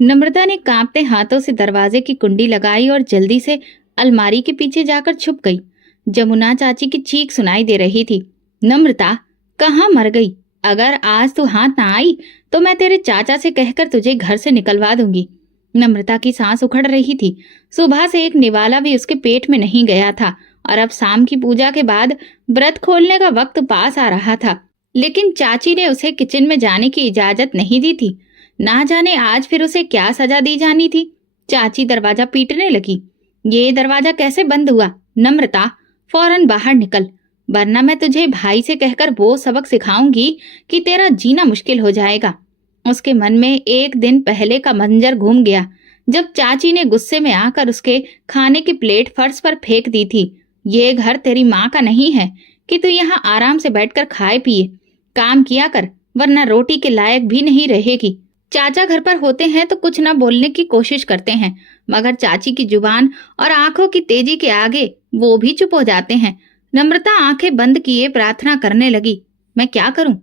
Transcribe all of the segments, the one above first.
नम्रता ने कांपते हाथों से दरवाजे की कुंडी लगाई और जल्दी से अलमारी के पीछे जाकर छुप गई। जमुना चाची की चीख सुनाई दे रही थी। नम्रता, कहाँ मर गई? अगर आज तू हाथ ना आई तो मैं तेरे चाचा से कहकर तुझे घर से निकलवा दूंगी। नम्रता की सांस उखड़ रही थी। सुबह से एक निवाला भी उसके पेट में नहीं गया था और अब शाम की पूजा के बाद व्रत खोलने का वक्त पास आ रहा था, लेकिन चाची ने उसे किचन में जाने की इजाजत नहीं दी थी। ना जाने आज फिर उसे क्या सजा दी जानी थी। चाची दरवाजा पीटने लगी। ये दरवाजा कैसे बंद हुआ? नम्रता, फौरन बाहर निकल, वरना मैं तुझे भाई से कहकर वो सबक सिखाऊंगी कि तेरा जीना मुश्किल हो जाएगा। उसके मन में एक दिन पहले का मंजर घूम गया, जब चाची ने गुस्से में आकर उसके खाने की प्लेट फर्श पर फेंक दी थी। ये घर तेरी माँ का नहीं है कि तू यहाँ आराम से बैठकर खाए पिए। काम किया कर, वरना रोटी के लायक भी नहीं रहेगी। चाचा घर पर होते हैं तो कुछ न बोलने की कोशिश करते हैं, मगर चाची की जुबान और आंखों की तेजी के आगे वो भी चुप हो जाते हैं। नम्रता आंखें बंद किए प्रार्थना करने लगी। मैं क्या करूं?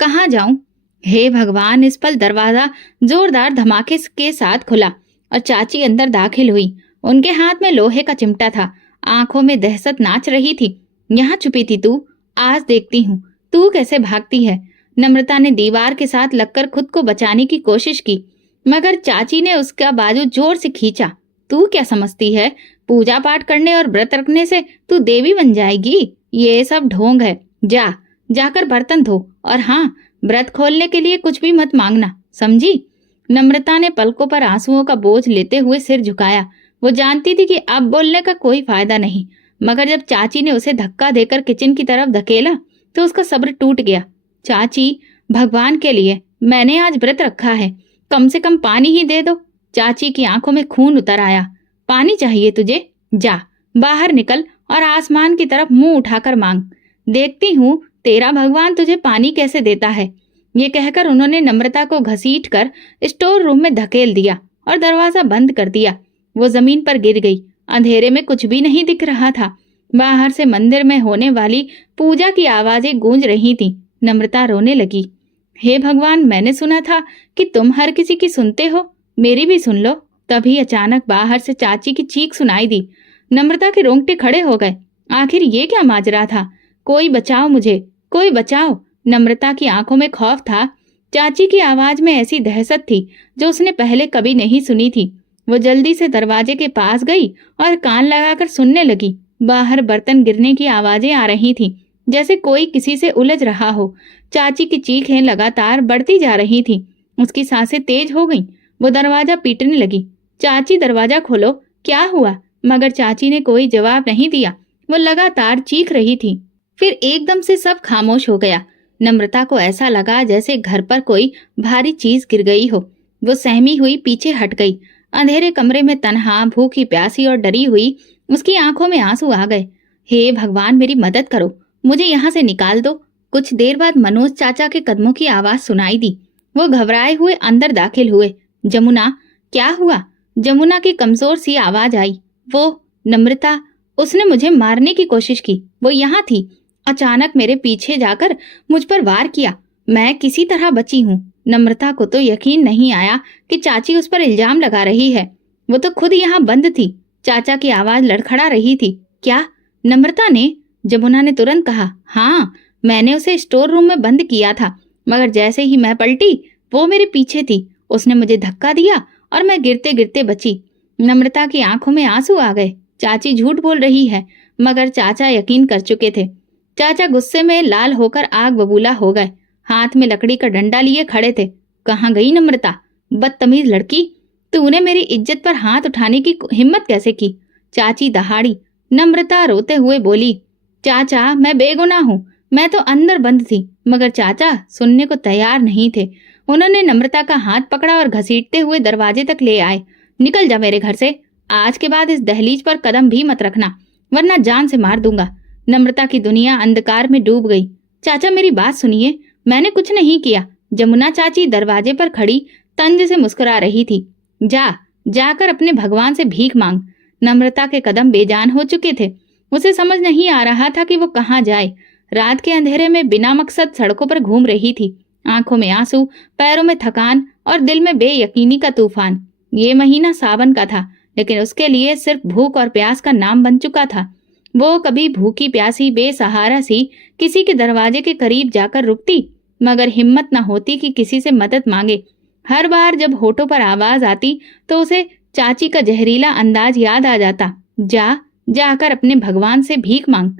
कहाँ जाऊं? हे भगवान! इस पल दरवाजा जोरदार धमाके के साथ खुला और चाची अंदर दाखिल हुई। उनके हाथ में लोहे का चिमटा था, आंखों में दहशत नाच रही थी। यहाँ छुपी थी तू? आज देखती हूँ तू कैसे भागती है। नम्रता ने दीवार के साथ लगकर खुद को बचाने की कोशिश की, मगर चाची ने उसका बाजू जोर से खींचा। तू क्या समझती है, पूजा पाठ करने और व्रत रखने से तू देवी बन जाएगी? ये सब ढोंग है। जाकर बर्तन धो, और हाँ, व्रत खोलने के लिए कुछ भी मत मांगना, समझी? नम्रता ने पलकों पर आंसुओं का बोझ लेते हुए सिर झुकाया। वो जानती थी कि अब बोलने का कोई फायदा नहीं, मगर जब चाची ने उसे धक्का देकर किचन की तरफ धकेला तो उसका सब्र टूट गया। चाची, भगवान के लिए मैंने आज व्रत रखा है, कम से कम पानी ही दे दो। चाची की आंखों में खून उतर आया। पानी चाहिए तुझे? जा, बाहर निकल और आसमान की तरफ मुंह उठाकर मांग। देखती हूँ तेरा भगवान तुझे पानी कैसे देता है। ये कहकर उन्होंने नम्रता को घसीट कर स्टोर रूम में धकेल दिया और दरवाजा बंद कर दिया। वो जमीन पर गिर गई। अंधेरे में कुछ भी नहीं दिख रहा था। बाहर से मंदिर में होने वाली पूजा की आवाजें गूंज रही थी। नम्रता रोने लगी। हे भगवान, मैंने सुना था कि तुम हर किसी की सुनते हो, मेरी भी सुन लो। तभी अचानक बाहर से चाची की चीख सुनाई दी। नम्रता के रोंगटे खड़े हो गए। आखिर ये क्या माजरा था? कोई बचाओ मुझे, कोई बचाओ। नम्रता की आंखों में खौफ था। चाची की आवाज में ऐसी दहशत थी जो उसने पहले कभी नहीं सुनी थी। वो जल्दी से दरवाजे के पास गई और कान लगाकर सुनने लगी। बाहर बर्तन गिरने की आवाजें आ रही थी, जैसे कोई किसी से उलझ रहा हो। चाची की चीखें लगातार बढ़ती जा रही थी। उसकी सांसें तेज हो गईं। वो दरवाजा पीटने लगी। चाची, दरवाजा खोलो, क्या हुआ? मगर चाची ने कोई जवाब नहीं दिया। वो लगातार चीख रही थी। फिर एकदम से सब खामोश हो गया। नम्रता को ऐसा लगा जैसे घर पर कोई भारी चीज गिर गई हो। वो सहमी हुई पीछे हट गई। अंधेरे कमरे में तन्हा, भूखी, प्यासी और डरी हुई उसकी आंखों में आंसू आ गए। हे भगवान, मेरी मदद करो, मुझे यहाँ से निकाल दो। कुछ देर बाद मनोज चाचा के कदमों की आवाज सुनाई दी। वो घबराए हुए अंदर दाखिल हुए। जमुना, क्या हुआ? जमुना की कमजोर सी आवाज आई। वो नम्रता, उसने मुझे मारने की कोशिश की। वो यहाँ थी, अचानक मेरे पीछे जाकर मुझ पर वार किया। मैं किसी तरह बची हूँ। नम्रता को तो यकीन नहीं आया कि चाची उस पर इल्जाम लगा रही है। वो तो खुद यहाँ बंद थी। चाचा की आवाज लड़खड़ा रही थी। क्या? नम्रता ने? जमुना ने तुरंत कहा। हाँ, मैंने उसे स्टोर रूम में बंद किया था, मगर जैसे ही मैं पलटी वो मेरे पीछे थी। उसने मुझे धक्का दिया और मैं गिरते गिरते बची। नम्रता की आंखों में आंसू आ गए। चाची झूठ बोल रही है, मगर चाचा यकीन कर चुके थे। चाचा गुस्से में लाल होकर आग बबूला हो गए। हाथ में लकड़ी का डंडा लिए खड़े थे। कहाँ गई नम्रता? बदतमीज लड़की, तूने मेरी इज्जत पर हाथ उठाने की हिम्मत कैसे की? चाची दहाड़ी। नम्रता रोते हुए बोली, चाचा, मैं बेगुनाह हूँ, मैं तो अंदर बंद थी। मगर चाचा सुनने को तैयार नहीं थे। उन्होंने नम्रता का हाथ पकड़ा और घसीटते हुए दरवाजे तक ले आए। निकल जा मेरे घर से। आज के बाद इस दहलीज पर कदम भी मत रखना, वरना जान से मार दूंगा। नम्रता की दुनिया अंधकार में डूब गई। चाचा, मेरी बात सुनिए, मैंने कुछ नहीं किया। जमुना चाची दरवाजे पर खड़ी तंज से मुस्कुरा रही थी। जाकर अपने भगवान से भीख मांग। नम्रता के कदम बेजान हो चुके थे। उसे समझ नहीं आ रहा था कि वो कहाँ जाए। रात के अंधेरे में बिना मकसद सड़कों पर घूम रही थी। आंखों में आंसू, पैरों में थकान और दिल में बेयकीनी का तूफान। ये महीना सावन का था, लेकिन उसके लिए सिर्फ भूख और प्यास का नाम बन चुका था। वो कभी भूखी प्यासी बेसहारा सी किसी के दरवाजे के करीब जाकर रुकती, मगर हिम्मत न होती कि किसी से मदद मांगे। हर बार जब होठों पर आवाज आती तो उसे चाची का जहरीला अंदाज याद आ जाता, जाकर अपने भगवान से भीख मांग।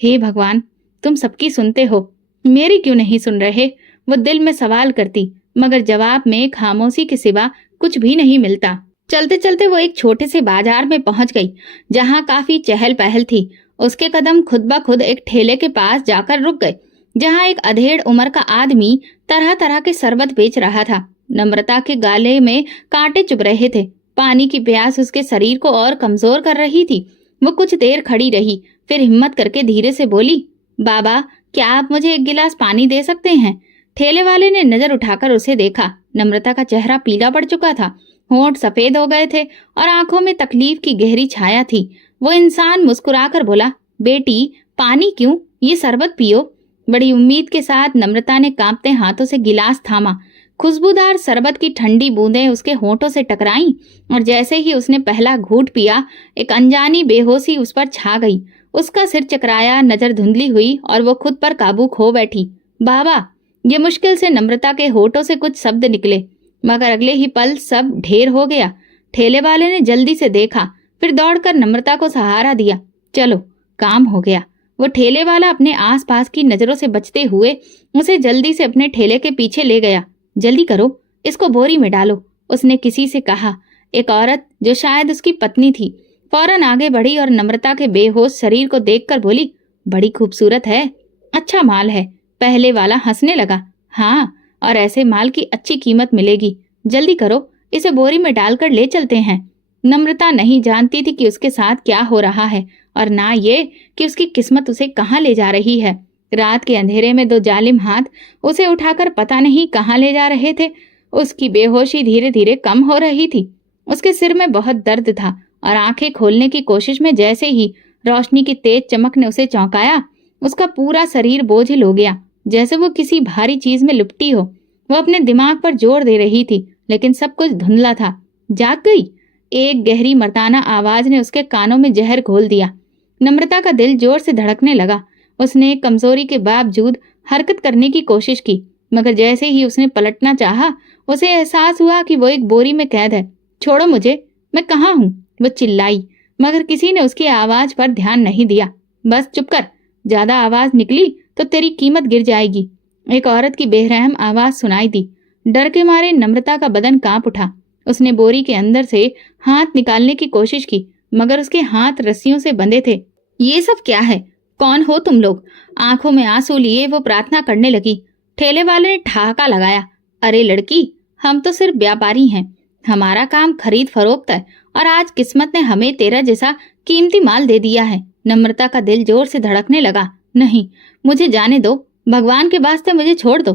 हे भगवान, तुम सबकी सुनते हो, मेरी क्यों नहीं सुन रहे? वो दिल में सवाल करती, मगर जवाब में खामोशी के सिवा कुछ भी नहीं मिलता। चलते चलते वो एक छोटे से बाजार में पहुंच गई, जहां काफी चहल पहल थी। उसके कदम खुद ब खुद एक ठेले के पास जाकर रुक गए, जहां एक अधेड़ उम्र का आदमी तरह तरह के शरबत बेच रहा था। नम्रता के गाले में कांटे चुभ रहे थे। पानी की प्यास उसके शरीर को और कमजोर कर रही थी। वो कुछ देर खड़ी रही, फिर हिम्मत करके धीरे से बोली, बाबा, क्या आप मुझे एक गिलास पानी दे सकते हैं? ठेले वाले ने नजर उठाकर उसे देखा। नम्रता का चेहरा पीला पड़ चुका था, होंठ सफेद हो गए थे और आंखों में तकलीफ की गहरी छाया थी। वो इंसान मुस्कुराकर बोला, बेटी, पानी क्यों, ये शरबत पियो। बड़ी उम्मीद के साथ नम्रता ने कांपते हाथों से गिलास थामा। खुशबूदार शरबत की ठंडी बूंदें उसके होंठों से टकराईं और जैसे ही उसने पहला घूंट पिया, एक अनजानी बेहोशी उस पर छा गई। उसका सिर चकराया, नजर धुंधली हुई और वो खुद पर काबू खो बैठी। बाबा, ये मुश्किल से नम्रता के होठों से कुछ शब्द निकले, मगर अगले ही पल सब ढेर हो गया। ठेले वाले ने जल्दी से देखा, फिर दौड़कर नम्रता को सहारा दिया। चलो, काम हो गया। वो ठेले वाला अपने आसपास की नजरों से बचते हुए उसे जल्दी से अपने ठेले के पीछे ले गया। जल्दी करो, इसको बोरी में डालो, उसने किसी से कहा। एक औरत, जो शायद उसकी पत्नी थी, फौरन आगे बढ़ी और नम्रता के बेहोश शरीर को देखकर बोली, बड़ी खूबसूरत है, अच्छा माल है। पहले वाला हंसने लगा। हाँ, और ऐसे माल की अच्छी कीमत मिलेगी। जल्दी करो, इसे बोरी में डालकर ले चलते हैं। नम्रता नहीं जानती थी कि उसके साथ क्या हो रहा है और ना ये कि उसकी किस्मत उसे कहाँ ले जा रही है। रात के अंधेरे में दो जालिम हाथ उसे उठाकर पता नहीं कहाँ ले जा रहे थे। उसकी बेहोशी धीरे धीरे कम हो रही थी। उसके सिर में बहुत दर्द था और आंखें खोलने की कोशिश में जैसे ही रोशनी की तेज चमक ने उसे चौंकाया, उसका पूरा शरीर बोझिल हो गया, जैसे वो किसी भारी चीज में लिपटी हो। वो अपने दिमाग पर जोर दे रही थी, लेकिन सब कुछ धुंधला था। जाग गई, एक गहरी मर्दाना आवाज ने उसके कानों में जहर घोल दिया। नम्रता का दिल जोर से धड़कने लगा। उसने कमजोरी के बावजूद हरकत करने की कोशिश की, मगर जैसे ही उसने पलटना चाहा, उसे एहसास हुआ कि वो एक बोरी में कैद है। छोड़ो मुझे, मैं कहाँ हूँ? वो चिल्लाई, मगर किसी ने उसकी आवाज पर ध्यान नहीं दिया। बस चुप कर, ज्यादा आवाज निकली तो तेरी कीमत गिर जाएगी, एक औरत की बेरहम आवाज सुनाई दी। डर के मारे नम्रता का बदन कांप उठा। उसने बोरी के अंदर से हाथ निकालने की कोशिश की, मगर उसके हाथ रस्सियों से बंधे थे। ये सब क्या है? कौन हो तुम लोग? आंखों में आंसू लिए वो प्रार्थना करने लगी। ठेले वाले ने ठहाका लगाया, अरे लड़की, हम तो सिर्फ व्यापारी हैं, हमारा काम खरीद फरोख्त है और आज किस्मत ने हमें तेरा जैसा कीमती माल दे दिया है। नम्रता का दिल जोर से धड़कने लगा। नहीं, मुझे जाने दो, भगवान के वास्ते मुझे छोड़ दो।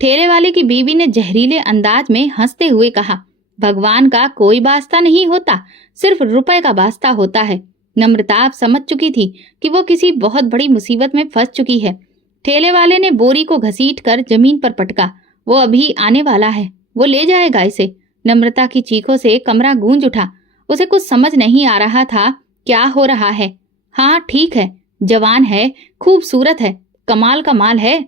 ठेले वाले की बीवी ने जहरीले अंदाज में हंसते हुए कहा, भगवान का कोई वास्ता नहीं होता, सिर्फ रुपए का वास्ता होता है। नम्रता अब समझ चुकी थी कि वो किसी बहुत बड़ी मुसीबत में फंस चुकी है। ठेले वाले ने बोरी को घसीट कर जमीन पर पटका। वो अभी आने वाला है, वो ले जाएगा इसे। नम्रता की चीखों से कमरा गूंज उठा। उसे कुछ समझ नहीं आ रहा था क्या हो रहा है। हाँ ठीक है, जवान है, खूबसूरत है, कमाल का माल है,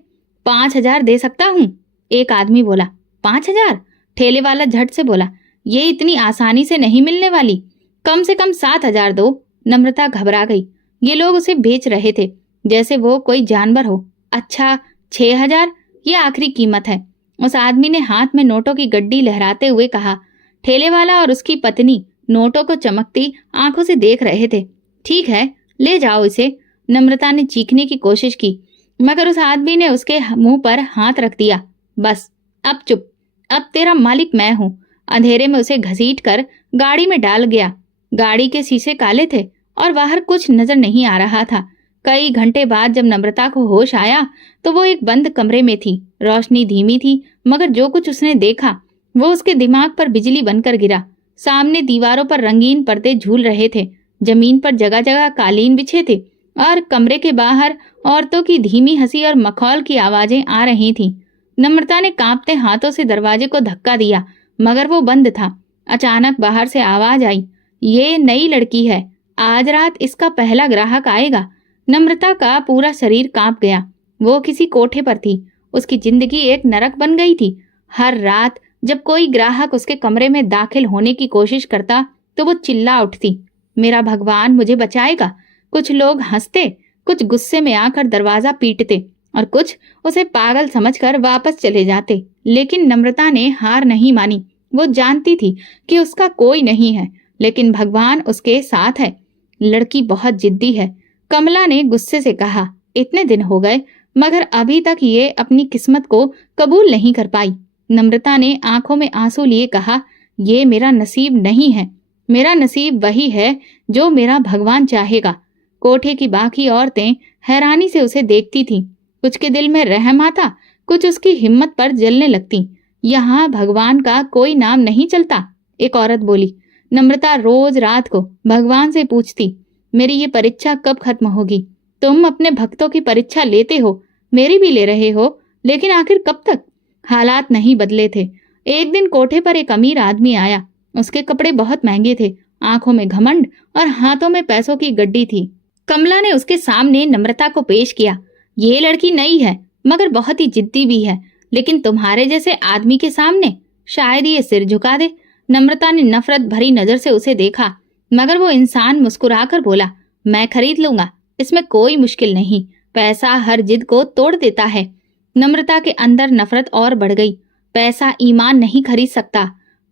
5,000 दे सकता हूँ, एक आदमी बोला। 5,000? ठेले वाला झट से बोला, ये इतनी आसानी से नहीं मिलने वाली, कम से कम 7,000 दो। नम्रता घबरा गई। ये लोग उसे बेच रहे थे जैसे वो कोई जानवर हो। अच्छा, 6,000 ये आखिरी कीमत है, उस आदमी ने हाथ में नोटों की गड्डी लहराते हुए कहा। ठेले वाला और उसकी पत्नी नोटों को चमकती आंखों से देख रहे थे। ठीक है, ले जाओ इसे। नम्रता ने चीखने की कोशिश की, मगर उस आदमी ने उसके मुंह पर हाथ रख दिया। बस, अब चुप, अब तेरा मालिक मैं हूँ। अंधेरे में उसे घसीट कर गाड़ी में डाल गया। गाड़ी के शीशे काले थे और बाहर कुछ नजर नहीं आ रहा था। कई घंटे बाद जब नम्रता को होश आया तो वो एक बंद कमरे में थी। रोशनी धीमी थी, मगर जो कुछ उसने देखा वो उसके दिमाग पर बिजली बनकर गिरा। सामने दीवारों पर रंगीन पर्दे झूल रहे थे, जमीन पर जगह जगह कालीन बिछे थे और कमरे के बाहर औरतों की धीमी हंसी और मखौल की आवाजें आ रही थीं। नम्रता ने कांपते हाथों से दरवाजे को धक्का दिया, मगर वो बंद था। अचानक बाहर से आवाज आई, ये नई लड़की है, आज रात इसका पहला ग्राहक आएगा। नम्रता का पूरा शरीर कांप गया। वो किसी कोठे पर थी। उसकी जिंदगी एक नरक बन गई थी। हर रात जब कोई ग्राहक उसके कमरे में दाखिल होने की कोशिश करता तो वो चिल्ला उठती, मेरा भगवान मुझे बचाएगा। कुछ लोग हंसते, कुछ गुस्से में आकर दरवाजा पीटते और कुछ उसे पागल समझकर वापस चले जाते। लेकिन नम्रता ने हार नहीं मानी। वो जानती थी कि उसका कोई नहीं है, लेकिन भगवान उसके साथ है। लड़की बहुत जिद्दी है, कमला ने गुस्से से कहा। इतने दिन हो गए मगर अभी तक ये अपनी किस्मत को कबूल नहीं कर पाई। नम्रता ने आंखों में आंसू लिए कहा, ये मेरा नसीब नहीं है, मेरा नसीब वही है जो मेरा भगवान चाहेगा। कोठे की बाकी औरतें हैरानी से उसे देखती थीं। कुछ के दिल में रहम आता, कुछ उसकी हिम्मत पर जलने लगती। यहाँ भगवान का कोई नाम नहीं चलता, एक औरत बोली। नम्रता रोज रात को भगवान से पूछती, मेरी ये परीक्षा कब खत्म होगी? तुम अपने भक्तों की परीक्षा लेते हो, मेरी भी ले रहे हो, लेकिन आखिर कब तक? हालात नहीं बदले थे। एक दिन कोठे पर एक अमीर आदमी आया। उसके कपड़े बहुत महंगे थे, आंखों में घमंड और हाथों में पैसों की गड्डी थी। कमला ने उसके सामने नम्रता को पेश किया। ये लड़की नई है मगर बहुत ही जिद्दी भी है, लेकिन तुम्हारे जैसे आदमी के सामने शायद ये सिर झुका दे। नम्रता ने नफरत भरी नजर से उसे देखा, मगर वो इंसान मुस्कुराकर बोला, मैं खरीद लूंगा, इसमें कोई मुश्किल नहीं, पैसा हर जिद को तोड़ देता है। नम्रता के अंदर नफरत और बढ़ गई। पैसा ईमान नहीं खरीद सकता,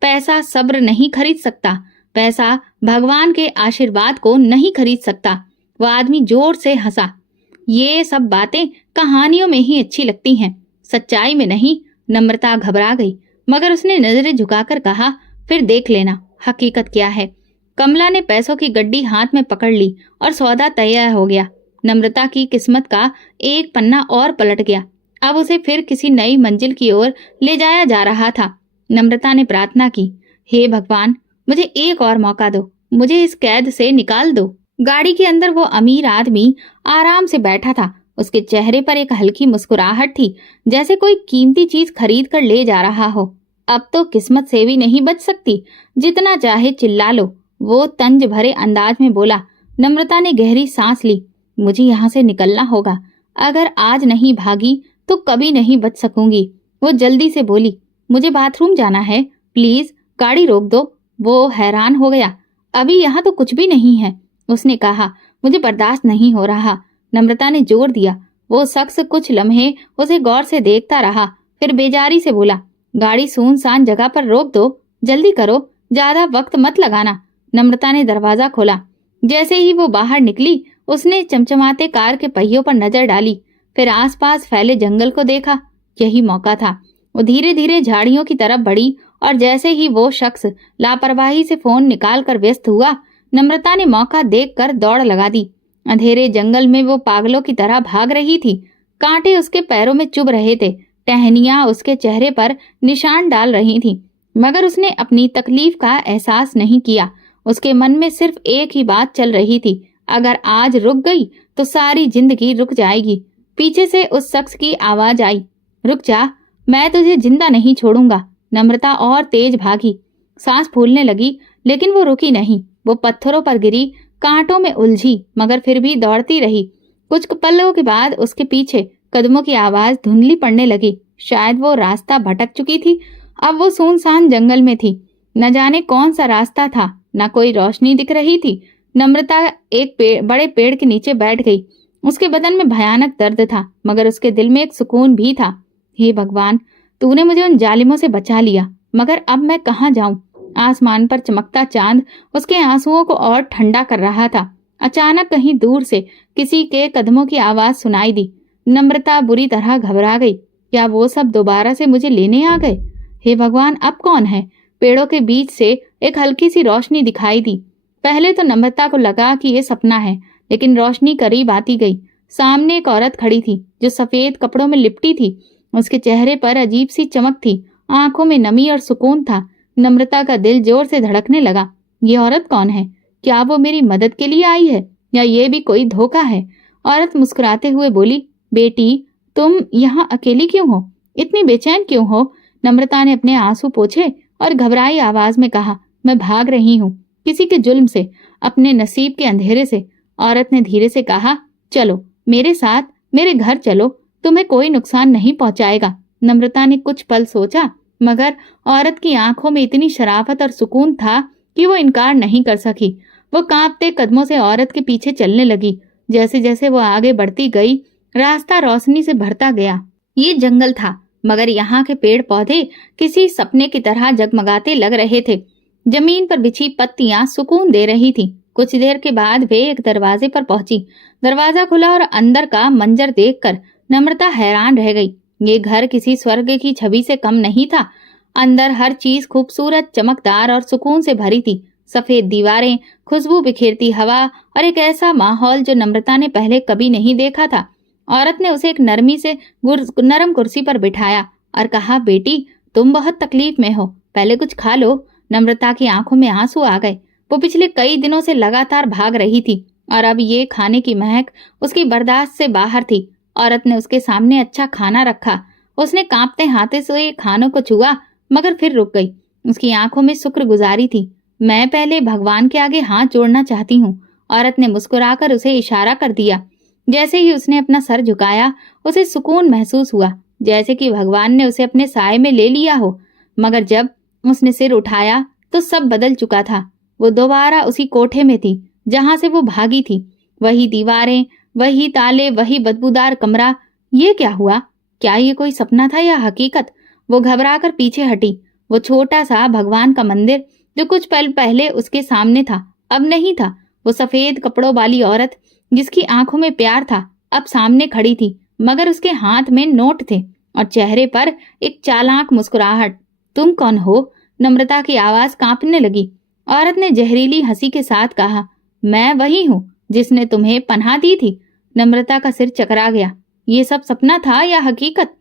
पैसा सब्र नहीं खरीद सकता, पैसा भगवान के आशीर्वाद को नहीं खरीद सकता। वह आदमी जोर से हंसा। ये सब बातें कहानियों में ही अच्छी लगती हैं, सच्चाई में नहीं। नम्रता घबरा गई, मगर उसने नजरें झुकाकर कहा, फिर देख लेना हकीकत क्या है। कमला ने पैसों की गड्डी हाथ में पकड़ ली और सौदा तैयार हो गया। नम्रता की किस्मत का एक पन्ना और पलट गया। अब उसे फिर किसी नई मंजिल की ओर ले जाया जा रहा था। नम्रता ने प्रार्थना की, हे भगवान, मुझे एक और मौका दो, मुझे इस कैद से निकाल दो। गाड़ी के अंदर वो अमीर आदमी आराम से बैठा था। उसके चेहरे पर एक हल्की मुस्कुराहट थी, जैसे कोई कीमती चीज खरीद कर ले जा रहा हो। अब तो किस्मत से भी नहीं बच सकती, जितना चाहे चिल्ला लो, वो तंज भरे अंदाज में बोला। नम्रता ने गहरी सांस ली। मुझे यहाँ से निकलना होगा, अगर आज नहीं भागी तो कभी नहीं बच सकूंगी। वो जल्दी से बोली, मुझे बाथरूम जाना है, प्लीज गाड़ी रोक दो। वो हैरान हो गया, अभी यहाँ तो कुछ भी नहीं है। उसने कहा, मुझे बर्दाश्त नहीं हो रहा। नम्रता ने जोर दिया। वो शख्स कुछ लम्हे उसे गौर से देखता रहा, फिर बेजारी से बोला, गाड़ी सुनसान जगह पर रोक दो, जल्दी करो, ज्यादा वक्त मत लगाना। नम्रता ने दरवाजा खोला। जैसे ही वो बाहर निकली, उसने चमचमाते कार के पहियों पर नजर डाली, फिर आसपास फैले जंगल को देखा। यही मौका था। वो धीरे धीरे झाड़ियों की तरफ बढ़ी और जैसे ही वो शख्स लापरवाही से फोन निकाल कर व्यस्त हुआ, नम्रता ने मौका देखकर दौड़ लगा दी। अंधेरे जंगल में वो पागलों की तरह भाग रही थी। कांटे उसके पैरों में चुभ रहे थे, टहनियां उसके चेहरे पर निशान डाल रही थीं, मगर उसने अपनी तकलीफ का एहसास नहीं किया। उसके मन में सिर्फ एक ही बात चल रही थी, अगर आज रुक गई तो सारी जिंदगी रुक जाएगी। पीछे से उस शख्स की आवाज आई, रुक जा, मैं तुझे जिंदा नहीं छोड़ूंगा। नम्रता और तेज भागी, सांस फूलने लगी, लेकिन वो रुकी नहीं। वो पत्थरों पर गिरी, कांटों में उलझी, मगर फिर भी दौड़ती रही। कुछ पलों के बाद उसके पीछे कदमों की आवाज धुंधली पड़ने लगी। शायद वो रास्ता भटक चुकी थी। अब वो सुनसान जंगल में थी। न जाने कौन सा रास्ता था, न कोई रोशनी दिख रही थी। नम्रता एक बड़े पेड़ के नीचे बैठ गई। उसके बदन में भयानक दर्द था, मगर उसके दिल में एक सुकून भी था। हे भगवान, तूने मुझे उन जालिमों से बचा लिया, मगर अब मैं कहाँ जाऊं? आसमान पर चमकता चांद उसके आंसुओं को और ठंडा कर रहा था। अचानक कहीं दूर से किसी के कदमों की आवाज सुनाई दी। नम्रता बुरी तरह घबरा गई। क्या वो सब दोबारा से मुझे लेने आ गए? हे भगवान, अब कौन है? पेड़ों के बीच से एक हल्की सी रोशनी दिखाई दी। पहले तो नम्रता को लगा कि ये सपना है, लेकिन रोशनी करीब आती गई। सामने एक औरत खड़ी थी जो सफेद कपड़ों में लिपटी थी। उसके चेहरे पर अजीब सी चमक थी, आंखों में नमी और सुकून था। नम्रता का दिल जोर से धड़कने लगा। ये औरत कौन है? क्या वो मेरी मदद के लिए आई है, या ये भी कोई धोखा है? औरत मुस्कुराते हुए बोली, बेटी, तुम यहाँ अकेली क्यों हो? इतनी बेचैन क्यों हो? नम्रता ने अपने आंसू पोंछे और घबराई आवाज में कहा। मैं भाग रही हूँ, किसी के जुल्म से, अपने नसीब के अंधेरे से। औरत ने धीरे से कहा, चलो मेरे साथ, मेरे घर चलो, तुम्हें कोई नुकसान नहीं पहुंचाएगा। नम्रता ने कुछ पल सोचा, मगर औरत की आंखों में इतनी शराफत और सुकून था कि वो इनकार नहीं कर सकी। वो कांपते कदमों से औरत के पीछे चलने लगी। जैसे जैसे वो आगे बढ़ती गई, रास्ता रोशनी से भरता गया। ये जंगल था, मगर यहाँ के पेड़ पौधे किसी सपने की तरह जगमगाते लग रहे थे। जमीन पर बिछी पत्तियां सुकून दे रही थी। कुछ देर के बाद वे एक दरवाजे पर पहुंची। दरवाजा खुला और अंदर का मंजर देखकर नम्रता हैरान रह गई। ये घर किसी स्वर्ग की छवि से कम नहीं था। अंदर हर चीज खूबसूरत, चमकदार और सुकून से भरी थी। सफेद दीवारें, खुशबू बिखेरती हवा और एक ऐसा माहौल जो नम्रता ने पहले कभी नहीं देखा था। औरत ने उसे एक नरम कुर्सी पर बिठाया और कहा, बेटी तुम बहुत तकलीफ में हो, पहले कुछ खा लो। नम्रता की आंखों में आंसू आ गए। वो पिछले कई दिनों से लगातार भाग रही थी और अब ये खाने की महक उसकी बर्दाश्त से बाहर थी। औरत ने उसके सामने अच्छा खाना रखा। उसने कांपते हाथों से खानों को छुआ, मगर फिर रुक गई। उसकी आंखों में शुक्रगुजारी थी। मैं पहले भगवान के आगे हाथ जोड़ना चाहती हूँ। औरत ने मुस्कुराकर उसे इशारा कर दिया। जैसे ही उसने अपना सर झुकाया, उसे सुकून महसूस हुआ, जैसे कि भगवान ने उसे अपने साए में ले लिया हो। मगर जब उसने सिर उठाया तो सब बदल चुका था। वो दोबारा उसी कोठे में थी जहां से वो भागी थी। वही दीवारें, वही ताले, वही बदबूदार कमरा। ये क्या हुआ? क्या ये कोई सपना था या हकीकत? वो घबराकर पीछे हटी। वो छोटा सा भगवान का मंदिर जो कुछ पल पहले उसके सामने था, अब नहीं था। वो सफेद कपड़ों वाली औरत जिसकी आंखों में प्यार था, अब सामने खड़ी थी, मगर उसके हाथ में नोट थे और चेहरे पर एक चालाक मुस्कुराहट। तुम कौन हो? नम्रता की आवाज कांपने लगी। औरत ने जहरीली हंसी के साथ कहा, मैं वही हूँ जिसने तुम्हें पनाह दी थी। नम्रता का सिर चकरा गया। ये सब सपना था या हकीकत?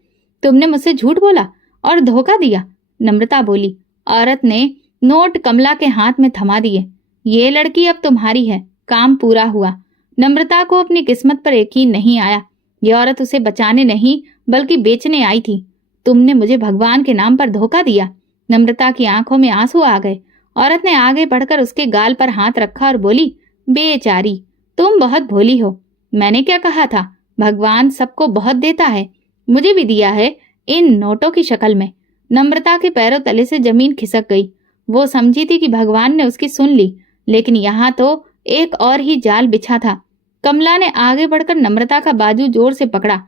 तुमने मुझसे झूठ बोला और धोखा दिया। नम्रता बोली। औरत ने नोट कमला के हाथ में थमा दिए। ये लड़की अब तुम्हारी है। काम पूरा हुआ। नम्रता को अपनी किस्मत पर यकीन नहीं आया। ये औरत उसे बचाने नहीं बल्कि बेचने आई थी। तुमने मुझे भगवान के नाम पर धोखा दिया। नम्रता की आंखों में आंसू आ गए। औरत ने आगे बढ़कर उसके गाल पर हाथ रखा और बोली, बेचारी, तुम बहुत भोली हो। मैंने क्या कहा था? भगवान सबको बहुत देता है, मुझे भी दिया है, इन नोटों की शक्ल में। नम्रता के पैरों तले से जमीन खिसक गई। वो समझी थी कि भगवान ने उसकी सुन ली, लेकिन यहाँ तो एक और ही जाल बिछा था। कमला ने आगे बढ़कर नम्रता का बाजू जोर से पकड़ा।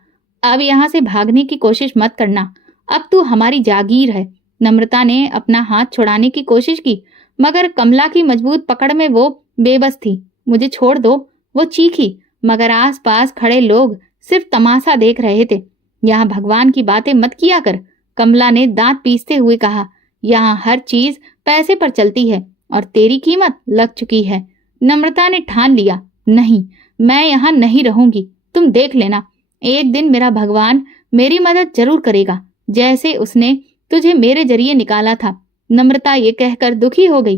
अब यहाँ से भागने की कोशिश मत करना, अब तू हमारी जागीर है। नम्रता ने अपना हाथ छुड़ाने की कोशिश की, मगर कमला की मजबूत पकड़ में वो बेबस थी। मुझे छोड़ दो, वो चीखी, मगर आसपास खड़े लोग सिर्फ तमाशा देख रहे थे। यहाँ भगवान की बातें मत किया कर, कमला ने दांत पीसते हुए कहा। यहाँ हर चीज पैसे पर चलती है और तेरी कीमत लग चुकी है। नम्रता ने ठान लिया, नहीं, मैं यहाँ नहीं रहूंगी। तुम देख लेना, एक दिन मेरा भगवान मेरी मदद जरूर करेगा, जैसे उसने तुझे मेरे जरिए निकाला था। नम्रता ये कहकर दुखी हो गई।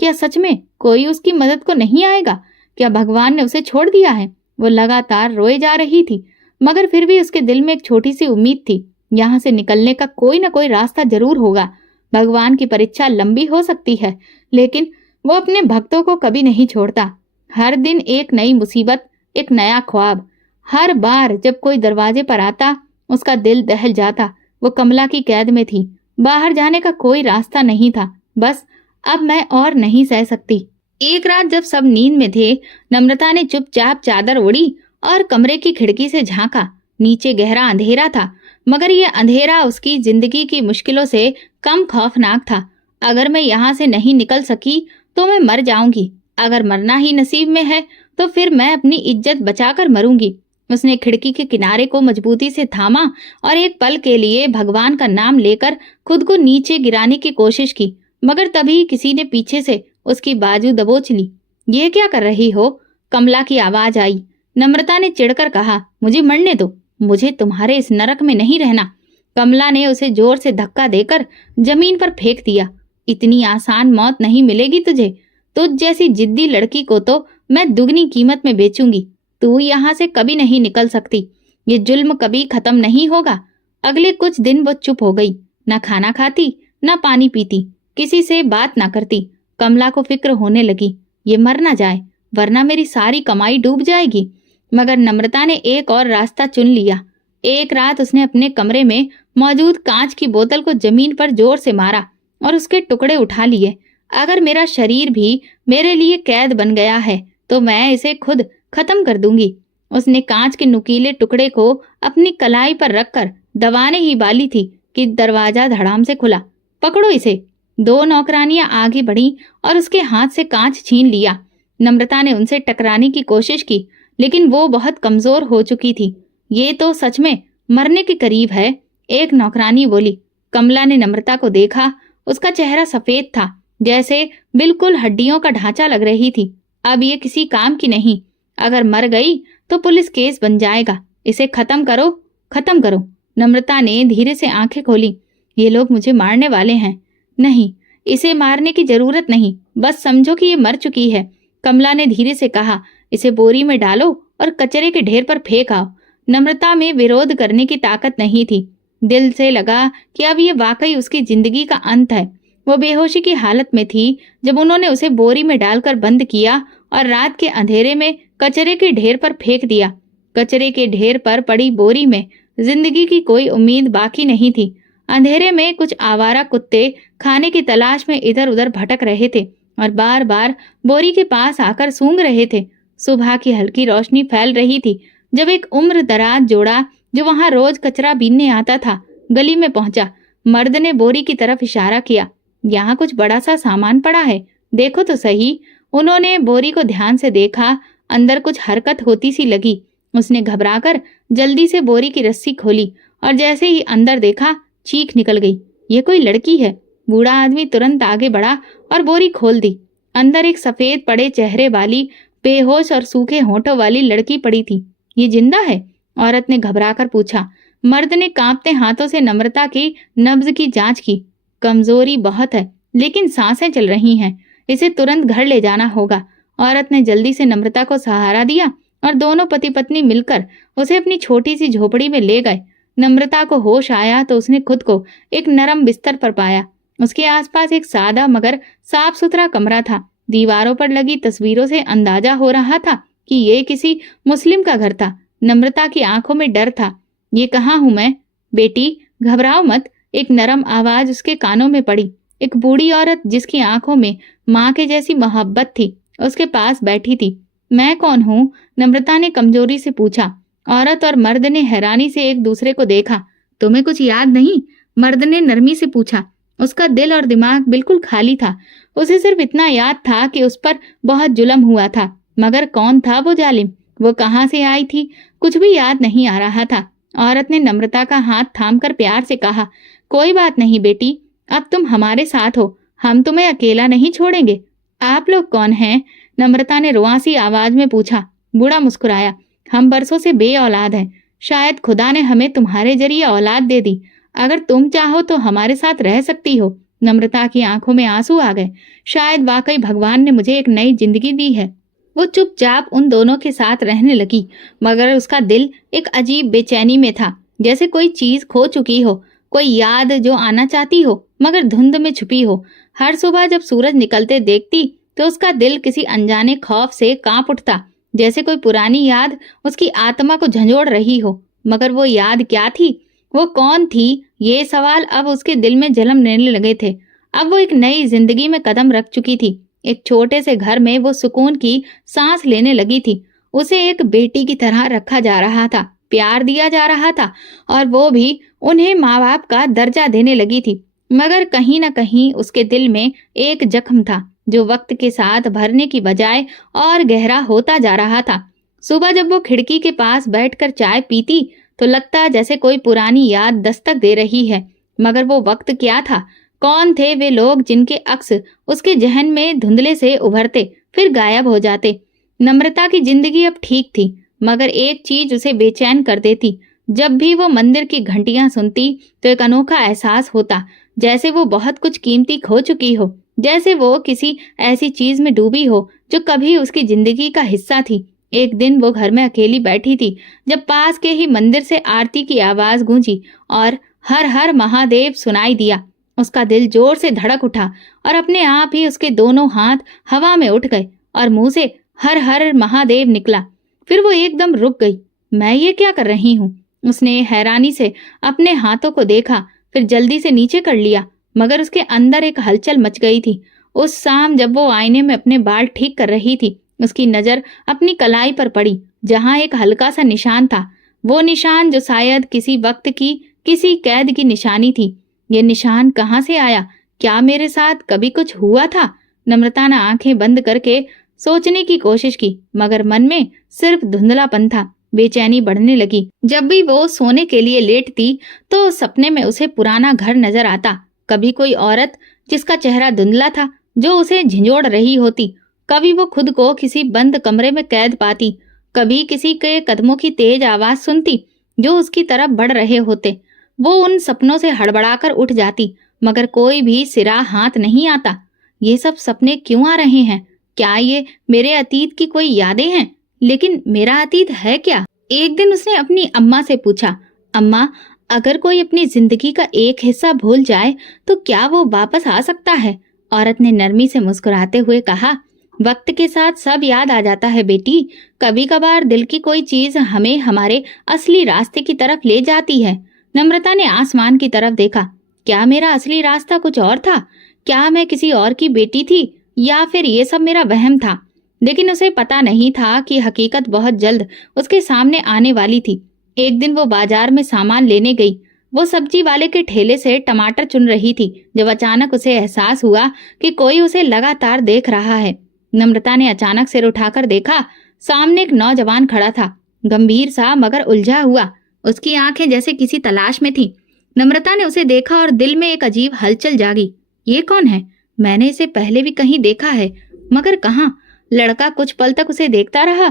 क्या सच में कोई उसकी मदद को नहीं आएगा? क्या भगवान ने उसे छोड़ दिया है? वो लगातार रोए जा रही थी, मगर फिर भी उसके दिल में एक छोटी सी उम्मीद थी। यहाँ से निकलने का कोई न कोई रास्ता जरूर होगा। भगवान की परीक्षा लंबी हो सकती है, लेकिन वो अपने भक्तों को कभी नहीं छोड़ता। हर दिन एक नई मुसीबत, एक नया ख्वाब। हर बार जब कोई दरवाजे पर आता, उसका दिल दहल जाता। वो कमला की कैद में थी, बाहर जाने का कोई रास्ता नहीं था। बस अब मैं और नहीं सह सकती। एक रात जब सब नींद में थे, नम्रता ने चुपचाप चादर ओढ़ी और कमरे की खिड़की से झांका। नीचे गहरा अंधेरा था, मगर यह अंधेरा उसकी जिंदगी की मुश्किलों से कम खौफनाक था। अगर मैं यहाँ से नहीं निकल सकी तो मैं मर जाऊंगी। अगर मरना ही नसीब में है तो फिर मैं अपनी इज्जत बचाकर मरूंगी। उसने खिड़की के किनारे को मजबूती से थामा और एक पल के लिए भगवान का नाम लेकर खुद को नीचे गिराने की कोशिश की, मगर तभी किसी ने पीछे से उसकी बाजू दबोच ली। ये क्या कर रही हो? कमला की आवाज आई। नम्रता ने चिढ़कर कहा, मुझे मरने दो, मुझे तुम्हारे इस नरक में नहीं रहना। कमला ने उसे जोर से धक्का देकर जमीन पर फेंक दिया। इतनी आसान मौत नहीं मिलेगी तुझे। तुझ जैसी जिद्दी लड़की को तो मैं दुगनी कीमत में बेचूंगी। तू यहाँ से कभी नहीं निकल सकती। ये जुल्म कभी खत्म नहीं होगा। अगले कुछ दिन वो चुप हो गई, ना खाना खाती, ना पानी पीती, किसी से बात ना करती। कमला को फिक्र होने लगी, ये मर ना जाए, वरना मेरी सारी कमाई डूब जाएगी। मगर नम्रता ने एक और रास्ता चुन लिया। एक रात उसने अपने कमरे में मौजूद कांच की बोतल को जमीन पर जोर से मारा और उसके टुकड़े उठा लिए। अगर मेरा शरीर भी मेरे लिए कैद बन गया है तो मैं इसे खुद खत्म कर दूंगी। उसने कांच के नुकीले टुकड़े को अपनी कलाई पर रखकर दबाने ही वाली थी कि दरवाजा धड़ाम से खुला। पकड़ो इसे। दो नौकरानियां आगे बढ़ीं और उसके हाथ से कांच छीन लिया। नम्रता ने उनसे टकराने की कोशिश की, लेकिन वो बहुत कमजोर हो चुकी थी। ये तो सच में मरने के करीब है, एक नौकरानी बोली। कमला ने नम्रता को देखा। उसका चेहरा सफेद था, जैसे बिल्कुल हड्डियों का ढांचा लग रही थी। अब ये किसी काम की नहीं। अगर मर गई तो पुलिस केस बन जाएगा। इसे खत्म करो, खत्म करो। नम्रता ने धीरे से आंखें खोली। ये लोग मुझे मारने वाले हैं। नहीं, इसे मारने की जरूरत नहीं, बस समझो कि ये मर चुकी है। कमला ने धीरे से कहा, इसे बोरी में डालो और कचरे के ढेर पर फेंक आओ। नम्रता में विरोध करने की ताकत नहीं थी। दिल से लगा कि अब ये वाकई उसकी जिंदगी का अंत है। वो बेहोशी की हालत में थी जब उन्होंने उसे बोरी में डालकर बंद किया और रात के अंधेरे में कचरे के ढेर पर फेंक दिया। कचरे के ढेर पर पड़ी बोरी में जिंदगी की कोई उम्मीद बाकी नहीं थी। अंधेरे में कुछ आवारा कुत्ते खाने की तलाश में इधर उधर भटक रहे थे और बार बार बोरी के पास आकर सूंघ रहे थे। सुबह की हल्की रोशनी फैल रही थी जब एक उम्र दराज जोड़ा जो वहां रोज कचरा बीनने आता था गली में पहुंचा। मर्द ने बोरी की तरफ इशारा किया, यहाँ कुछ बड़ा सा सामान पड़ा है, देखो तो सही। उन्होंने बोरी को ध्यान से देखा। अंदर कुछ हरकत होती सी लगी। उसने घबराकर जल्दी से बोरी की रस्सी खोली और जैसे ही अंदर देखा, चीख निकल गई, ये कोई लड़की है। बूढ़ा आदमी तुरंत आगे बढ़ा और बोरी खोल दी। अंदर एक सफेद पड़े चेहरे वाली, बेहोश और सूखे होठों वाली लड़की पड़ी थी। ये जिंदा है? औरत ने घबराकर पूछा। मर्द ने कांपते हाथों से नम्रता की नब्ज की जांच की। कमजोरी बहुत है, लेकिन सांसें चल रही हैं। इसे तुरंत घर ले जाना होगा। औरत ने जल्दी से नम्रता को सहारा दिया और दोनों पति पत्नी मिलकर उसे अपनी छोटी सी झोपड़ी में ले गए। नम्रता को होश आया तो उसने खुद को एक नरम बिस्तर पर पाया। उसके आसपास एक सादा मगर साफ सुथरा कमरा था। दीवारों पर लगी तस्वीरों से अंदाजा हो रहा था कि ये किसी मुस्लिम का घर था। नम्रता की आंखों में डर था। ये कहाँ हूं मैं? बेटी, घबराओ मत, एक नरम आवाज उसके कानों में पड़ी। एक बूढ़ी औरत जिसकी आंखों में माँ के जैसी मोहब्बत थी, उसके पास बैठी थी। मैं कौन हूँ? नम्रता ने कमजोरी से पूछा। औरत और मर्द ने हैरानी से एक दूसरे को देखा। तुम्हें कुछ याद नहीं? मर्द ने नरमी से पूछा। उसका दिल और दिमाग बिल्कुल खाली था। उसे सिर्फ इतना याद था कि उस पर बहुत जुल्म हुआ था, मगर कौन था वो जालिम? वो कहाँ से आई थी? कुछ भी याद नहीं आ रहा था। औरत ने नम्रता का हाथ थामकर प्यार से कहा, कोई बात नहीं बेटी, अब तुम हमारे साथ हो, हम तुम्हें अकेला नहीं छोड़ेंगे। आप लोग कौन हैं? नम्रता ने रुआसी आवाज में पूछा। बूढ़ा मुस्कुराया, हम बरसों से बे औलाद हैं। शायद खुदा ने हमें तुम्हारे जरिए औलाद दे दी। अगर तुम चाहो तो हमारे साथ रह सकती हो। नम्रता की आंखों में आंसू आ गए। शायद वाकई भगवान ने मुझे एक नई जिंदगी दी है। वो चुपचाप उन दोनों के साथ रहने लगी, मगर उसका दिल एक अजीब बेचैनी में था, जैसे कोई चीज खो चुकी हो, कोई याद जो आना चाहती हो मगर धुंध में छुपी हो। हर सुबह जब सूरज निकलते देखती तो उसका दिल किसी अनजाने खौफ से कांप उठता, जैसे कोई पुरानी याद उसकी आत्मा को झंझोड़ रही हो। मगर वो याद क्या थी? वो कौन थी? ये सवाल अब उसके दिल में जन्मने लगे थे। अब वो एक नई जिंदगी में कदम रख चुकी थी। एक छोटे से घर में वो सुकून की सांस लेने लगी थी। उसे एक बेटी की तरह रखा जा रहा था, प्यार दिया जा रहा था और वो भी उन्हें माँ बाप का दर्जा देने लगी थी। मगर कहीं न कहीं उसके दिल में एक जख्म था जो वक्त के साथ भरने की बजाय और गहरा होता जा रहा था। सुबह जब वो खिड़की के पास बैठकर चाय पीती तो लगता जैसे कोई पुरानी याद दस्तक दे रही है। मगर वो वक्त क्या था? कौन थे वे लोग जिनके अक्स उसके जहन में धुंधले से उभरते फिर गायब हो जाते? नम्रता की जिंदगी अब ठीक थी, मगर एक चीज उसे बेचैन कर देती। जब भी वो मंदिर की घंटियां सुनती तो एक अनोखा एहसास होता, जैसे वो बहुत कुछ कीमती खो चुकी हो, जैसे वो किसी ऐसी चीज में डूबी हो जो कभी उसकी जिंदगी का हिस्सा थी। एक दिन वो घर में अकेली बैठी थी जब पास के ही मंदिर से आरती की आवाज गूंजी और हर हर महादेव सुनाई दिया। उसका दिल जोर से धड़क उठा और अपने आप ही उसके दोनों हाथ हवा में उठ गए और मुंह से हर हर महादेव निकला। फिर वो एकदम रुक गई। मैं ये क्या कर रही हूँ? उसने हैरानी से अपने हाथों को देखा, फिर जल्दी से नीचे कर लिया, मगर उसके अंदर एक हलचल मच गई थी। उस शाम जब वो आईने में अपने बाल ठीक कर रही थी, उसकी नजर अपनी कलाई पर पड़ी, जहां एक हल्का सा निशान था। वो निशान जो शायद किसी वक्त की किसी कैद की निशानी थी। ये निशान कहाँ से आया? क्या मेरे साथ कभी कुछ हुआ था? नम्रता ने आंखें बंद करके सोचने की कोशिश की, मगर मन में सिर्फ धुंधलापन था। बेचैनी बढ़ने लगी। जब भी वो सोने के लिए लेटती तो सपने में उसे पुराना घर नजर आता। कभी कोई औरत जिसका चेहरा धुंधला था जो उसे झिंझोड़ रही होती, कभी वो खुद को किसी बंद कमरे में कैद पाती, कभी किसी के कदमों की तेज आवाज सुनती जो उसकी तरफ बढ़ रहे होते। वो उन सपनों से हड़बड़ाकर उठ जाती, मगर कोई भी सिरा हाथ नहीं आता। ये सब सपने क्यों आ रहे हैं? क्या ये मेरे अतीत की कोई यादें हैं? लेकिन मेरा अतीत है क्या? एक दिन उसने अपनी अम्मा से पूछा, अम्मा, अगर कोई अपनी जिंदगी का एक हिस्सा भूल जाए तो क्या वो वापस आ सकता है? औरत ने नरमी से मुस्कुराते हुए कहा, वक्त के साथ सब याद आ जाता है बेटी। कभी कभार दिल की कोई चीज हमें हमारे असली रास्ते की तरफ ले जाती है। नम्रता ने आसमान की तरफ देखा। क्या मेरा असली रास्ता कुछ और था? क्या मैं किसी और की बेटी थी, या फिर ये सब मेरा वहम था? लेकिन उसे पता नहीं था कि हकीकत बहुत जल्द उसके सामने आने वाली थी। एक दिन वो बाजार में सामान लेने गई। वो सब्जी वाले के ठेले से टमाटर चुन रही थी जब अचानक उसे एहसास हुआ कि कोई उसे लगातार देख रहा है। नम्रता ने अचानक सिर उठाकर देखा। सामने एक नौजवान खड़ा था, गंभीर सा मगर उलझा हुआ। उसकी आंखें जैसे किसी तलाश में थी। नम्रता ने उसे देखा और दिल में एक अजीब हलचल जागी। ये कौन है? मैंने इसे पहले भी कहीं देखा है, मगर कहाँ? लड़का कुछ पल तक उसे देखता रहा,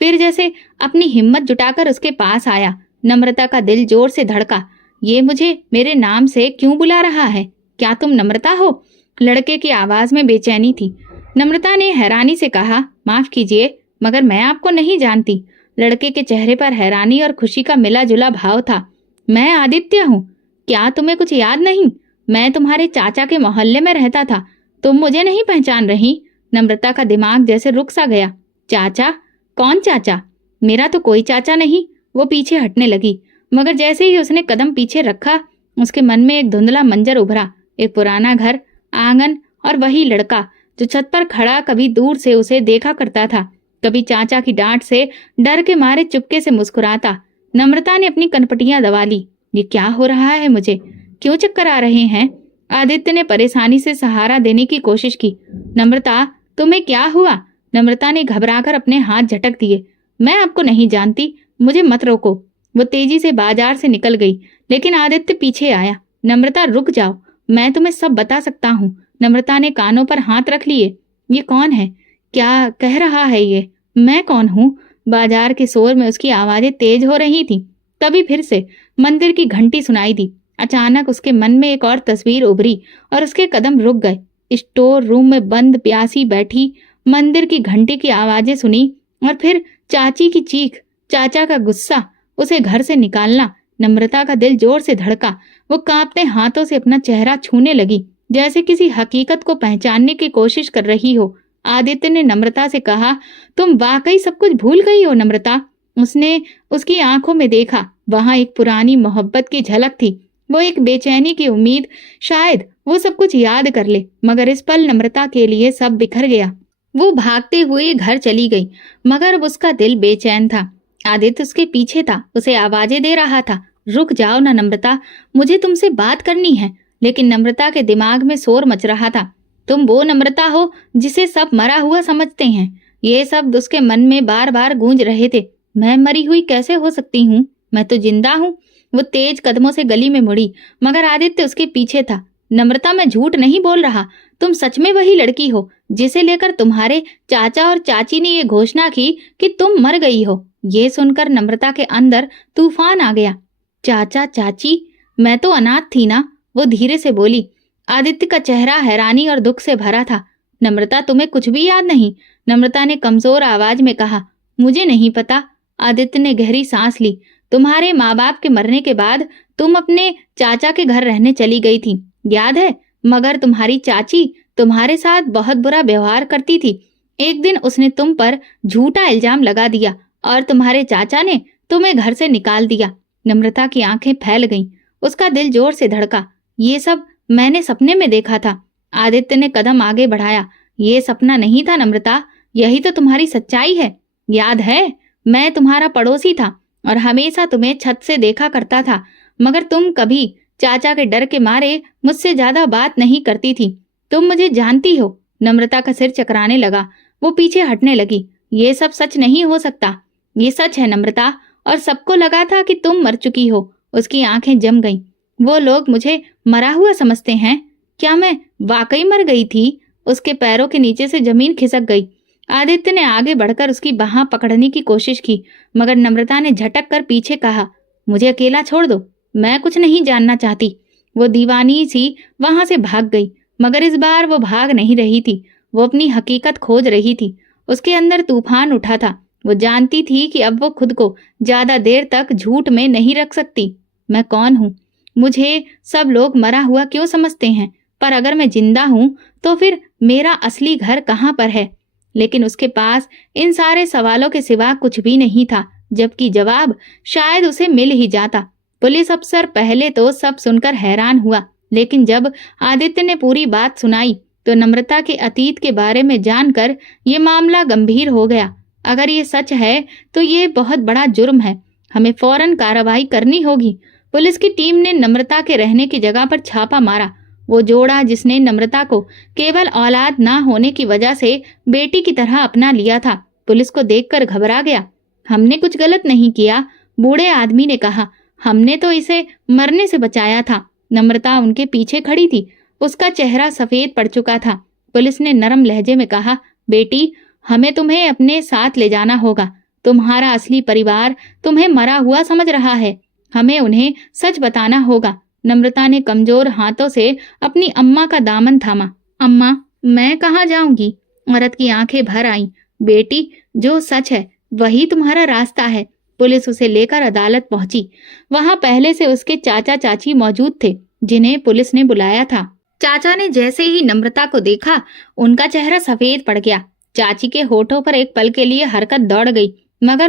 फिर जैसे अपनी हिम्मत जुटाकर उसके पास आया। नम्रता का दिल जोर से धड़का। ये मुझे मेरे नाम से क्यों बुला रहा है? क्या तुम नम्रता हो? लड़के की आवाज में बेचैनी थी। नम्रता ने हैरानी से कहा, माफ कीजिए, मगर मैं आपको नहीं जानती। लड़के के चेहरे पर हैरानी और खुशी का मिला जुला भाव था। मैं आदित्य हूँ। क्या तुम्हें कुछ याद नहीं? मैं तुम्हारे चाचा के मोहल्ले में रहता था। तुम मुझे नहीं पहचान रही? नम्रता का दिमाग जैसे रुक सा गया। चाचा? कौन चाचा? मेरा तो कोई चाचा नहीं। वो पीछे हटने लगी, मगर जैसे ही उसने कदम पीछे रखा, उसके मन में एक धुंधला मंजर उभरा। एक पुराना घर, आंगन और वही लड़का जो छत पर खड़ा कभी दूर से उसे देखा करता था, कभी चाचा की डांट से डर के मारे चुपके से मुस्कुराता। नम्रता ने अपनी कनपटियां दबा ली। ये क्या हो रहा है मुझे? क्यों चक्कर आ रहे हैं? आदित्य ने परेशानी से सहारा देने की कोशिश की। नम्रता, तुम्हें क्या हुआ? नम्रता ने घबराकर अपने हाथ झटक दिए। मैं आपको नहीं जानती, मुझे मत रोको। वो तेजी से बाजार से निकल गई, लेकिन आदित्य पीछे आया। नम्रता, रुक जाओ, मैं तुम्हें सब बता सकता हूँ। नम्रता ने कानों पर हाथ रख लिए। ये कौन है? क्या कह रहा है ये? मैं कौन हूँ? बाजार के शोर में उसकी आवाजें तेज हो रही थी। तभी फिर से मंदिर की घंटी सुनाई दी। अचानक उसके मन में एक और तस्वीर उभरी और उसके कदम रुक गए। स्टोर रूम में बंद प्यासी बैठी, मंदिर की घंटी की आवाजें सुनी और फिर चाची की चीख, चाचा का गुस्सा, उसे घर से निकालना। नम्रता का दिल जोर से धड़का। वो कांपते हाथों से अपना चेहरा छूने लगी, जैसे किसी हकीकत को पहचानने की कोशिश कर रही हो। आदित्य ने नम्रता से कहा, तुम वाकई सब कुछ भूल गई हो नम्रता? उसने उसकी आंखों में देखा। वहां एक पुरानी मोहब्बत की झलक थी, वो एक बेचैनी की उम्मीद। शायद वो सब कुछ याद कर ले, मगर इस पल नम्रता के लिए सब बिखर गया। वो भागते हुए घर चली गई, मगर अब उसका दिल बेचैन था। आदित्य उसके पीछे था, उसे आवाजें दे रहा था, रुक जाओ ना नम्रता, मुझे तुमसे बात करनी है। लेकिन नम्रता के दिमाग में शोर मच रहा था। तुम वो नम्रता हो जिसे सब मरा हुआ समझते हैं। ये शब्द उसके मन में बार बार गूंज रहे थे। मैं मरी हुई कैसे हो सकती हूँ? मैं तो जिंदा हूँ। वो तेज कदमों से गली में मुड़ी, मगर आदित्य उसके पीछे था। नम्रता, मैं झूठ नहीं बोल रहा। तुम सच में वही लड़की हो जिसे लेकर तुम्हारे चाचा और चाची ने ये घोषणा की कि तुम मर गई हो। ये सुनकर नम्रता के अंदर तूफान आ गया। चाचा चाची? मैं तो अनाथ थी ना, वो धीरे से बोली। आदित्य का चेहरा हैरानी और दुख से भरा था। नम्रता, तुम्हें कुछ भी याद नहीं? नम्रता ने कमजोर आवाज में कहा। मुझे नहीं पता। आदित्य ने गहरी सांस ली। तुम्हारे माँ बाप के मरने के बाद तुम अपने चाचा के घर रहने चली गई थी, याद है? मगर तुम्हारी चाची तुम्हारे साथ बहुत बुरा व्यवहार करती थी। एक दिन उसने तुम पर झूठा इल्जाम लगा दिया और तुम्हारे चाचा ने तुम्हें घर से निकाल दिया। नम्रता की आंखें फैल गईं। उसका दिल जोर से धड़का। ये सब मैंने सपने में देखा था। आदित्य ने कदम आगे बढ़ाया। ये सपना नहीं था नम्रता, यही तो तुम्हारी सच्चाई है। याद है, मैं तुम्हारा पड़ोसी था और हमेशा तुम्हें छत से देखा करता था, मगर तुम कभी चाचा के डर के मारे मुझसे ज्यादा बात नहीं करती थी। तुम मुझे जानती हो। नम्रता का सिर चकराने लगा। वो पीछे हटने लगी। ये सब सच नहीं हो सकता। ये सच है नम्रता, और सबको लगा था कि तुम मर चुकी हो। उसकी आंखें जम गईं। वो लोग मुझे मरा हुआ समझते हैं। क्या मैं वाकई मर गई थी? उसके पैरों के नीचे से जमीन खिसक गई। आदित्य ने आगे बढ़कर उसकी बाह पकड़ने की कोशिश की, मगर नम्रता ने झटक कर पीछे कहा, मुझे अकेला छोड़ दो, मैं कुछ नहीं जानना चाहती। वो दीवानी सी वहां से भाग गई, मगर इस बार वो भाग नहीं रही थी। वो अपनी हकीकत खोज रही थी। उसके अंदर तूफान उठा था। वो जानती थी कि अब वो खुद को ज्यादा देर तक झूठ में नहीं रख सकती। मैं कौन हूँ? मुझे सब लोग मरा हुआ क्यों समझते हैं? पर अगर मैं जिंदा हूँ तो फिर मेरा असली घर कहाँ पर है? लेकिन उसके पास इन सारे सवालों के सिवा कुछ भी नहीं था, जबकि जवाब शायद उसे मिल ही जाता। पुलिस अफसर पहले तो सब सुनकर हैरान हुआ, लेकिन जब आदित्य ने पूरी बात सुनाई तो नम्रता के अतीत के बारे में जानकर ये मामला गंभीर हो गया। अगर ये सच है तो ये बहुत बड़ा जुर्म है। हमें फौरन कार्रवाई करनी होगी। पुलिस की टीम ने नम्रता के रहने की जगह पर छापा मारा। वो जोड़ा जिसने नम्रता को केवल औलाद ना होने की वजह से बेटी की तरह अपना लिया था, पुलिस को देखकर घबरा गया। हमने कुछ गलत नहीं किया, बूढ़े आदमी ने कहा। हमने तो इसे मरने से बचाया था। नम्रता उनके पीछे खड़ी थी। उसका चेहरा सफेद पड़ चुका था। पुलिस ने नरम लहजे में कहा, बेटी, हमें तुम्हें अपने साथ ले जाना होगा। तुम्हारा असली परिवार तुम्हें मरा हुआ समझ रहा है। हमें उन्हें सच बताना होगा। नम्रता ने कमजोर हाथों से अपनी अम्मा का दामन थामा। अम्मा, मैं कहाँ जाऊंगी? औरत की आंखें भर आईं। बेटी, जो सच है वही तुम्हारा रास्ता है। पुलिस उसे लेकर अदालत पहुंची। वहां पहले से उसके चाचा चाची मौजूद थे, जिन्हें पुलिस ने बुलाया था। चाचा ने जैसे ही नम्रता को देखा, उनका चेहरा सफेद पड़ गया। चाची के होठों पर एक पल के लिए हरकत दौड़ गई, मगर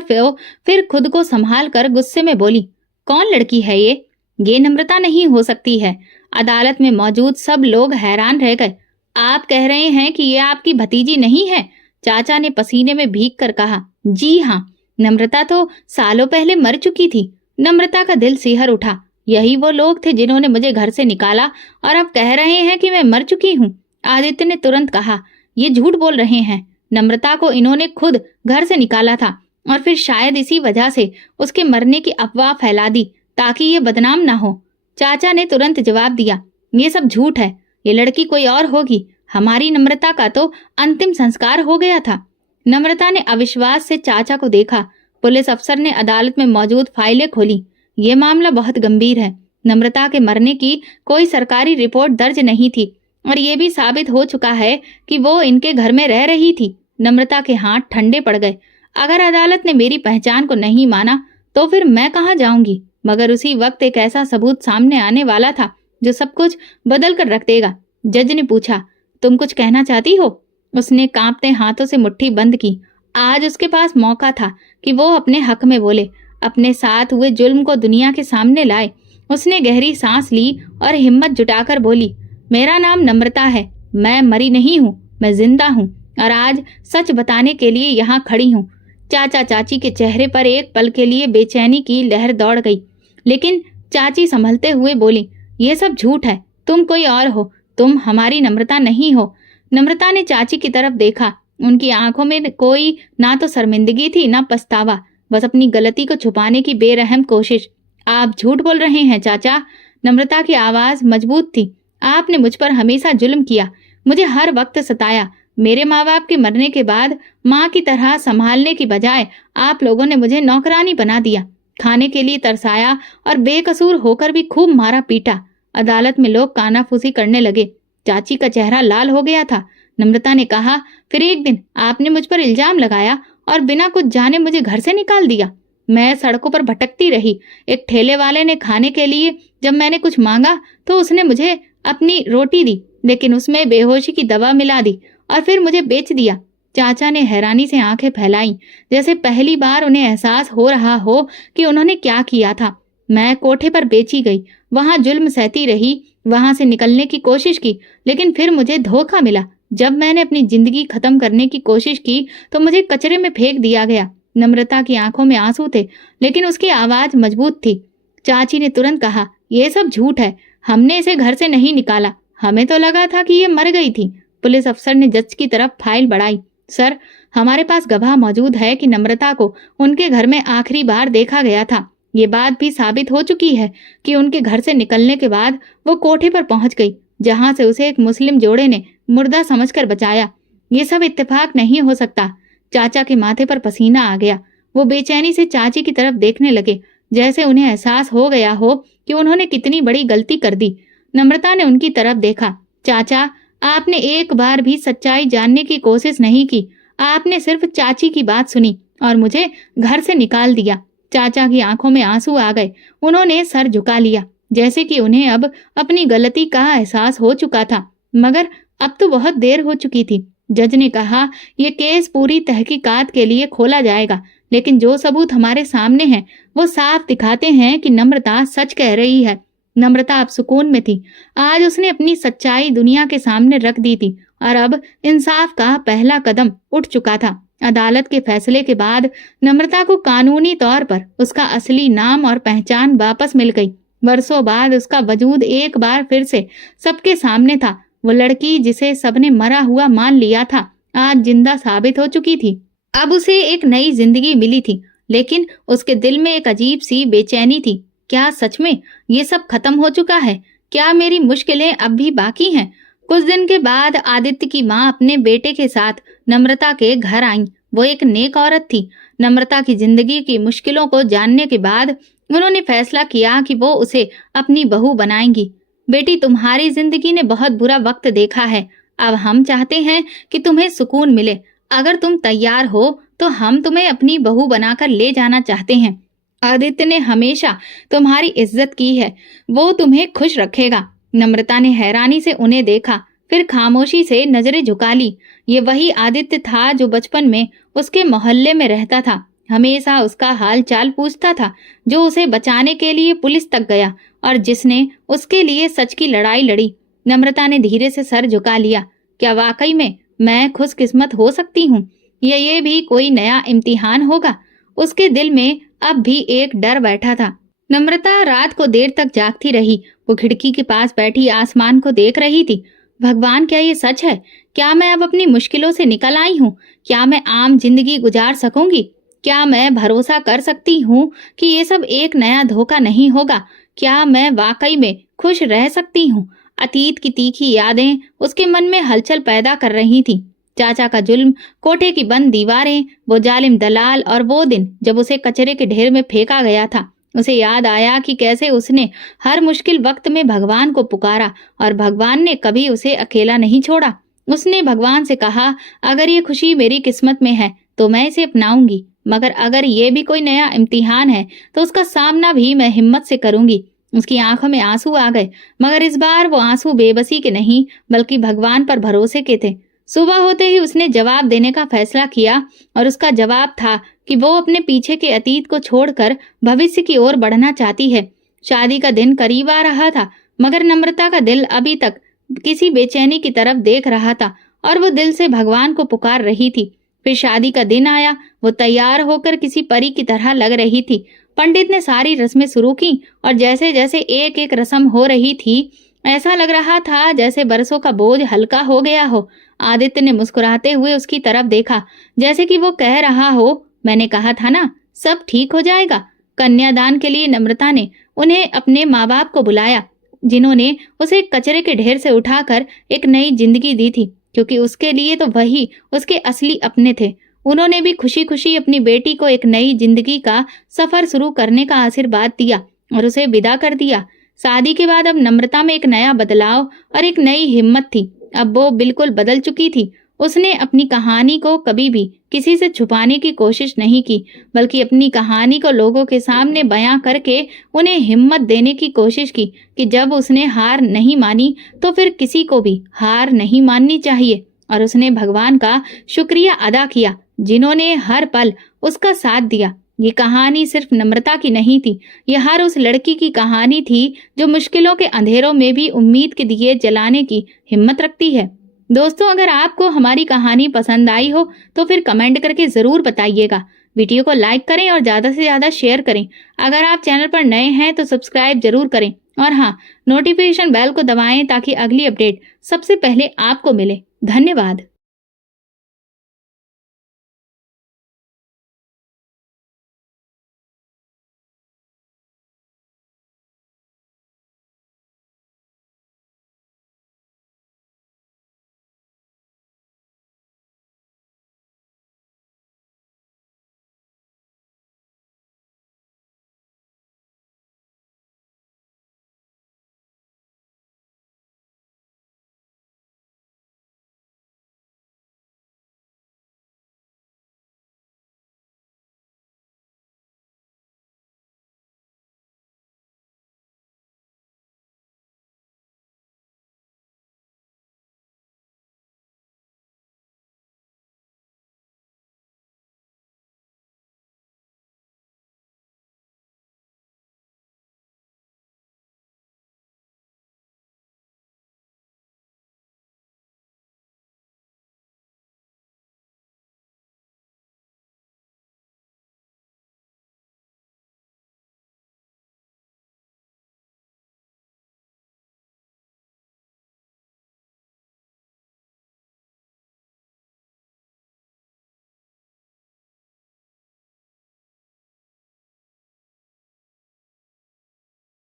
फिर खुद को संभाल कर गुस्से में बोली, कौन लड़की है ये? ये नम्रता नहीं हो सकती है। अदालत में मौजूद सब लोग हैरान रह गए। आप कह रहे हैं कि ये आपकी भतीजी नहीं है? चाचा ने पसीने में भीग कर कहा। जी हाँ, नम्रता तो सालों पहले मर चुकी थी। नम्रता का दिल सिहर उठा। यही वो लोग थे जिन्होंने मुझे घर से निकाला और अब कह रहे हैं कि मैं मर चुकी हूँ। आदित्य ने तुरंत कहा, ये झूठ बोल रहे हैं। नम्रता को इन्होंने खुद घर से निकाला था और फिर शायद इसी वजह से उसके मरने की अफवाह फैला दी ताकि ये बदनाम ना हो। चाचा ने तुरंत जवाब दिया, ये सब झूठ है। ये लड़की कोई और होगी। हमारी नम्रता का तो अंतिम संस्कार हो गया था। नम्रता ने अविश्वास से चाचा को देखा। पुलिस अफसर ने अदालत में मौजूद फाइलें खोली। ये मामला बहुत गंभीर है। नम्रता के मरने की कोई सरकारी रिपोर्ट दर्ज नहीं थी और ये भी साबित हो चुका है कि वो इनके घर में रह रही थी। नम्रता के हाथ ठंडे पड़ गए। अगर अदालत ने मेरी पहचान को नहीं माना तो फिर मैं कहाँ जाऊंगी? मगर उसी वक्त एक ऐसा सबूत सामने आने वाला था जो सब कुछ बदल कर रख देगा। जज ने पूछा, तुम कुछ कहना चाहती हो? उसने कांपते हाथों से मुट्ठी बंद की। आज उसके पास मौका था कि वो अपने हक में बोले, अपने साथ हुए जुल्म को दुनिया के सामने लाए। उसने गहरी सांस ली और हिम्मत जुटाकर बोली, मेरा नाम नम्रता है। मैं मरी नहीं हूँ, मैं जिंदा हूँ और आज सच बताने के लिए यहाँ खड़ी हूँ। चाचा चाची के चेहरे पर एक पल के लिए बेचैनी की लहर दौड़ गई, लेकिन चाची संभलते हुए बोली, ये सब झूठ है। तुम कोई और हो, तुम हमारी नम्रता नहीं हो। नम्रता ने चाची की तरफ देखा। उनकी आंखों में कोई ना तो शर्मिंदगी थी ना पछतावा, बस अपनी गलती को छुपाने की बेरहम कोशिश। आप झूठ बोल रहे हैं चाचा। नम्रता की आवाज मजबूत थी। आपने मुझ पर हमेशा जुल्म किया, मुझे हर वक्त सताया। मेरे माँ बाप के मरने के बाद माँ की तरह संभालने की बजाय आप लोगों ने मुझे नौकरानी बना दिया, खाने के लिए तरसाया और बेकसूर होकर भी खूब मारा पीटा। अदालत में लोग कानाफूसी करने लगे। चाची का चेहरा लाल हो गया था। नम्रता ने कहा, फिर एक दिन आपने मुझ पर इल्जाम लगाया और बिना कुछ जाने मुझे घर से निकाल दिया। मैं सड़कों पर भटकती रही। एक ठेले वाले ने खाने के लिए जब मैंने कुछ मांगा तो उसने मुझे अपनी रोटी दी, लेकिन उसमें बेहोशी की दवा मिला दी और फिर मुझे बेच दिया। चाचा ने हैरानी से आंखें फैलाई, जैसे पहली बार उन्हें एहसास हो रहा हो कि उन्होंने क्या किया था। मैं कोठे पर बेची गई, वहां जुल्म सहती रही, वहां से निकलने की कोशिश की, लेकिन फिर मुझे धोखा मिला। जब मैंने अपनी जिंदगी खत्म करने की कोशिश की तो मुझे कचरे में फेंक दिया गया। नम्रता की आंखों में आंसू थे, लेकिन उसकी आवाज मजबूत थी। चाची ने तुरंत कहा, ये सब झूठ है, हमने इसे घर से नहीं निकाला, हमें तो लगा था कि ये मर गई थी। पुलिस अफसर ने जज की तरफ फाइल बढ़ाई। सर, हमारे पास गवाह मौजूद है कि नम्रता को उनके घर में आखिरी बार देखा गया था। ये बात भी साबित हो चुकी है कि उनके घर से निकलने के बाद वो कोठे पर पहुंच गई, जहां से उसे एक मुस्लिम जोड़े ने मुर्दा समझकर बचाया। ये सब इत्तेफाक नहीं हो सकता। चाचा के माथे पर पसीना आ गया। वो बेचैनी से चाची की तरफ देखने लगे, जैसे उन्हें एहसास हो गया हो कि उन्होंने कितनी बड़ी गलती कर दी। नम्रता ने उनकी तरफ देखा। चाचा, आपने एक बार भी सच्चाई जानने की कोशिश नहीं की। आपने सिर्फ चाची की बात सुनी और मुझे घर से निकाल दिया। चाचा की आंखों में आंसू आ गए। उन्होंने सर झुका लिया, जैसे कि उन्हें अब अपनी गलती का एहसास हो चुका था, मगर अब तो बहुत देर हो चुकी थी। जज ने कहा, यह केस पूरी तहकीकात के लिए खोला जाएगा, लेकिन जो सबूत हमारे सामने हैं वो साफ दिखाते हैं कि नम्रता सच कह रही है। नम्रता अब सुकून में थी। आज उसने अपनी सच्चाई दुनिया के सामने रख दी थी और अब इंसाफ का पहला कदम उठ चुका था। अदालत के फैसले के बाद नम्रता को कानूनी तौर पर उसका असली नाम और पहचान वापस मिल गई। वर्षों बाद उसका वजूद एक बार फिर से सबके सामने था। वो लड़की जिसे सबने मरा हुआ मान लिया था, आज जिंदा साबित हो चुकी थी। अब उसे एक नई जिंदगी मिली थी, लेकिन उसके दिल में एक अजीब सी बेचैनी थी। क्या सच में ये सब खत्म हो चुका है? क्या मेरी मुश्किलें अब भी बाकी हैं? कुछ दिन के बाद आदित्य की माँ अपने बेटे के साथ नम्रता के घर आईं। वो एक नेक औरत थी। नम्रता की जिंदगी की मुश्किलों को जानने के बाद उन्होंने फैसला किया कि वो उसे अपनी बहू बनाएंगी। बेटी, तुम्हारी जिंदगी ने बहुत बुरा वक्त देखा है। अब हम चाहते हैं कि तुम्हें सुकून मिले। अगर तुम तैयार हो तो हम तुम्हें अपनी बहू बनाकर ले जाना चाहते हैं। आदित्य ने हमेशा तुम्हारी इज्जत की है, वो तुम्हें खुश रखेगा। नम्रता ने हैरानी से उन्हें देखा, फिर खामोशी से नजरें झुका ली। ये वही आदित्य था जो बचपन में उसके मोहल्ले में रहता था, हमेशा उसका हाल चाल पूछता था, जो उसे बचाने के लिए पुलिस तक गया और जिसने उसके लिए सच की लड़ाई लड़ी। नम्रता ने धीरे से सर झुका लिया। क्या वाकई में मैं खुशकिस्मत हो सकती हूँ, या ये भी कोई नया इम्तिहान होगा? उसके दिल में अब भी एक डर बैठा था। नम्रता रात को देर तक जागती रही। वो खिड़की के पास बैठी आसमान को देख रही थी। भगवान, क्या ये सच है? क्या मैं अब अपनी मुश्किलों से निकल आई हूँ? क्या मैं आम जिंदगी गुजार सकूंगी? क्या मैं भरोसा कर सकती हूँ कि ये सब एक नया धोखा नहीं होगा? क्या मैं वाकई में खुश रह सकती हूँ? अतीत की तीखी यादें उसके मन में हलचल पैदा कर रही थी। चाचा का जुल्म, कोठे की बंद दीवारें, वो जालिम दलाल और वो दिन जब उसे कचरे के ढेर में फेंका गया था। उसे याद आया कि कैसे उसने हर मुश्किल वक्त में भगवान को पुकारा और भगवान ने कभी उसे अकेला नहीं छोड़ा। उसने भगवान से कहा, अगर ये खुशी मेरी किस्मत में है तो मैं इसे अपनाऊंगी, मगर अगर ये भी कोई नया इम्तिहान है तो उसका सामना भी मैं हिम्मत से करूंगी। उसकी आंखों में आंसू आ गए, मगर इस बार वो आंसू बेबसी के नहीं बल्कि भगवान पर भरोसे के थे। सुबह होते ही उसने जवाब देने का फैसला किया और उसका जवाब था कि वो अपने पीछे के अतीत को छोड़कर भविष्य की ओर बढ़ना चाहती है। शादी का दिन करीब आ रहा था, मगर नम्रता का दिल अभी तक किसी बेचैनी की तरफ देख रहा था और वो दिल से भगवान को पुकार रही थी। फिर शादी का दिन आया। वो तैयार होकर किसी परी की तरह लग रही थी। पंडित ने सारी रस्में शुरू की और जैसे जैसे एक एक रस्म हो रही थी, ऐसा लग रहा था जैसे बरसों का बोझ हल्का हो गया हो। आदित्य ने मुस्कुराते हुए उसकी तरफ देखा, जैसे कि वो कह रहा हो, मैंने कहा था ना, सब ठीक हो जाएगा। कन्यादान के लिए नम्रता ने उन्हें अपने माँ बाप को बुलाया, जिन्होंने उसे कचरे के ढेर से उठाकर एक नई जिंदगी दी थी, क्योंकि उसके लिए तो वही उसके असली अपने थे। उन्होंने भी खुशी खुशी अपनी बेटी को एक नई जिंदगी का सफर शुरू करने का आशीर्वाद दिया और उसे विदा कर दिया। शादी के बाद अब नम्रता में एक नया बदलाव और एक नई हिम्मत थी। अब वो बिल्कुल बदल चुकी थी। उसने अपनी कहानी को कभी भी किसी से छुपाने की कोशिश नहीं की, बल्कि अपनी कहानी को लोगों के सामने बयां करके उन्हें हिम्मत देने की कोशिश की कि जब उसने हार नहीं मानी तो फिर किसी को भी हार नहीं माननी चाहिए। और उसने भगवान का शुक्रिया अदा किया जिन्होंने हर पल उसका साथ दिया। ये कहानी सिर्फ नम्रता की नहीं थी, यह हर उस लड़की की कहानी थी जो मुश्किलों के अंधेरों में भी उम्मीद के दिए जलाने की हिम्मत रखती है। दोस्तों, अगर आपको हमारी कहानी पसंद आई हो तो फिर कमेंट करके ज़रूर बताइएगा। वीडियो को लाइक करें और ज़्यादा से ज़्यादा शेयर करें। अगर आप चैनल पर नए हैं तो सब्सक्राइब जरूर करें और हाँ, नोटिफिकेशन बेल को दबाएं ताकि अगली अपडेट सबसे पहले आपको मिले। धन्यवाद।